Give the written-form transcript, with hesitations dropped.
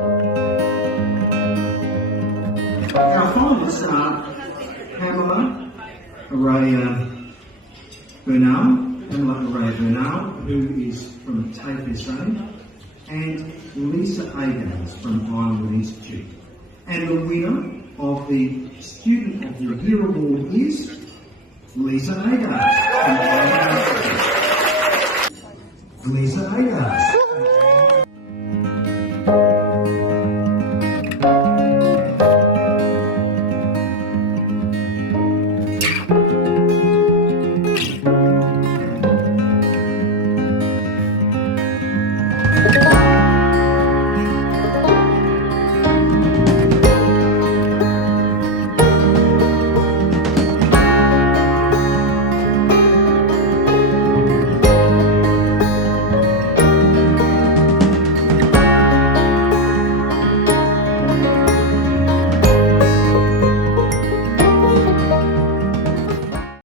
Our finalists are Pamela Araya Bernal, who is from TAFE SA, and Lisa Agars from Ironwood Institute. And the winner of the Student of the Year Award is Lisa Agars from Ironwood Institute. Lisa Agars.